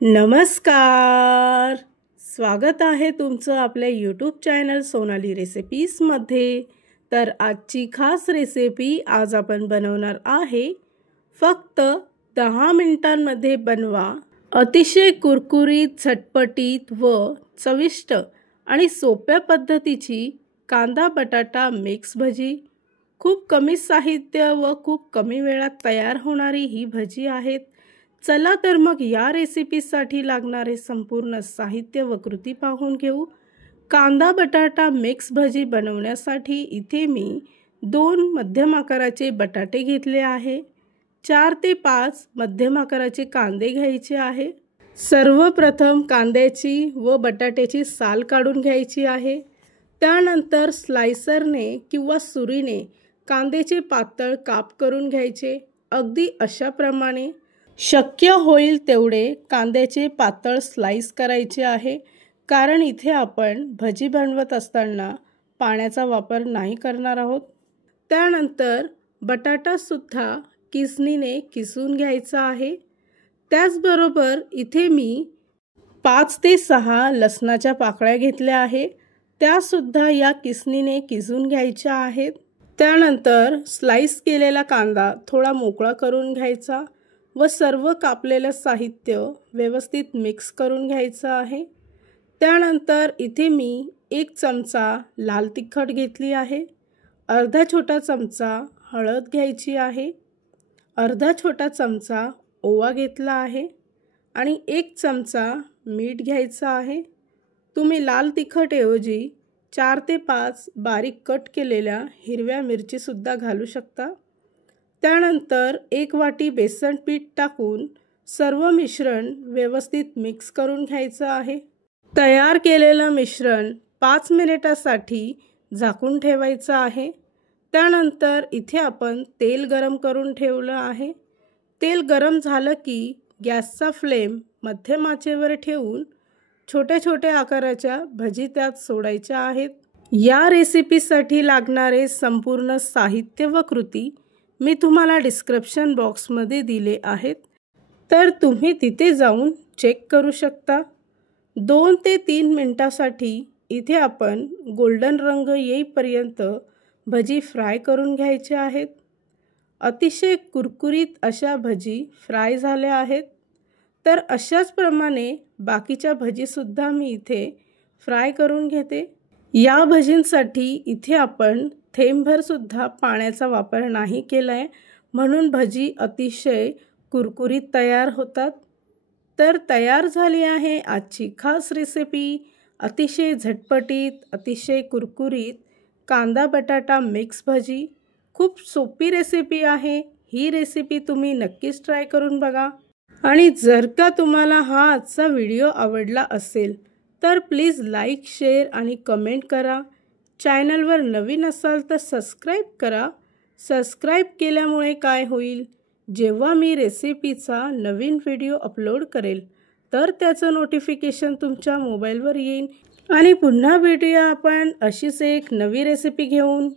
नमस्कार. स्वागत आहे तुमचं आपल्या यूट्यूब चॅनल सोनाली रेसिपीजमध्ये. तर आजची खास रेसिपी आज आपण बनवणार आहे. फक्त 10 मिनिटांमध्ये बनवा अतिशय कुरकुरीत, झटपटीत व चविष्ट आणि सोप्या पद्धतीची कांदा बटाटा मिक्स भजी. खूप कमी साहित्य व खूप कमी वेळात तयार होणारी ही भजी आहेत. चला तर मग या रेसिपीसाठी लागणारे संपूर्ण साहित्य व कृती पाहून घेऊ. कांदा बटाटा मिक्स भजी बनवण्यासाठी इथे मी 2 मध्यम आकाराचे बटाटे घेतले आहे. 4 ते 5 मध्यम आकाराचे कांदे घ्यायचे आहे. सर्वप्रथम कांद्याची व बटाट्याची साल काढून घ्यायची आहे. त्यानंतर स्लायसरने किंवा सुरीने कांद्याचे पातळ काप करून घ्यायचे. अगदी अशाप्रमाणे शक्य होईल तेवढे कांद्याचे पातळ स्लाइस करायचे आहे, कारण इथे आपण भजी बनवत असताना पाण्याचा वापर नाही करणार आहोत. त्यानंतर बटाटासुद्धा किसणीने किसून घ्यायचा आहे. त्याचबरोबर इथे मी 5 ते 6 लसणाच्या पाकळ्या घेतल्या आहे, त्यासुद्धा या किसणीने किसून घ्यायच्या आहेत. त्यानंतर स्लाइस केलेला कांदा थोडा मोकळा करून घ्यायचा व सर्व कापलेलं साहित्य व्यवस्थित मिक्स करून घ्यायचं आहे. त्यानंतर इथे मी 1 चमचा लाल तिखट घेतली आहे. अर्धा छोटा चमचा हळद घ्यायची आहे. अर्धा छोटा चमचा ओवा घेतला आहे आणि 1 चमचा मीठ घ्यायचं आहे. तुम्ही लाल तिखटऐवजी 4 ते 5 बारीक कट केलेल्या हिरव्या मिरचीसुद्धा घालू शकता. त्यानंतर 1 वाटी बेसन पीठ टाकून सर्व मिश्रण व्यवस्थित मिक्स करून घ्यायचं आहे. तयार केलेलं मिश्रण 5 मिनिटासाठी झाकून ठेवायचं आहे. त्यानंतर इथे आपण तेल गरम करून ठेवलं आहे. तेल गरम झालं की गॅसचा फ्लेम मध्यम आचेवर ठेवून छोट्या छोट्या आकाराच्या भजी त्यात सोडायच्या आहेत. या रेसिपीसाठी लागणारे संपूर्ण साहित्य व कृती मी तुम्हाला डिस्क्रिप्शन बॉक्समध्ये दिले आहेत, तर तुम्ही तिथे जाऊन चेक करू शकता. 2 ते 3 मिनिटासाठी इथे आपण गोल्डन रंग येईपर्यंत भजी फ्राय करून घ्यायचे आहेत. अतिशय कुरकुरीत अशा भजी फ्राय झाल्या आहेत. तर अशाच प्रमाणे बाकीच्या भजीसुद्धा मी इथे फ्राय करून घेते. या भजींसाठी इथे आपण थेंबभरसुद्धा पाण्याचा वापर नाही केला आहे, म्हणून भजी अतिशय कुरकुरीत तयार होतात. तर तयार झाली आहे आजची खास रेसिपी. अतिशय झटपटीत, अतिशय कुरकुरीत कांदा बटाटा मिक्स भजी. खूप सोपी रेसिपी आहे. ही रेसिपी तुम्ही नक्कीच ट्राय करून बघा. आणि जर का तुम्हाला हा आजचा व्हिडिओ आवडला असेल तर प्लीज लाईक, शेअर आणि कमेंट करा. चॅनलवर नवीन असाल तर सबस्क्राईब करा. सबस्क्राईब केल्यामुळे काय होईल, जेव्हा मी रेसिपीचा नवीन व्हिडिओ अपलोड करेल तर त्याचं नोटिफिकेशन तुमच्या मोबाईलवर येईल. आणि पुन्हा भेटूया आपण अशीच एक नवी रेसिपी घेऊन.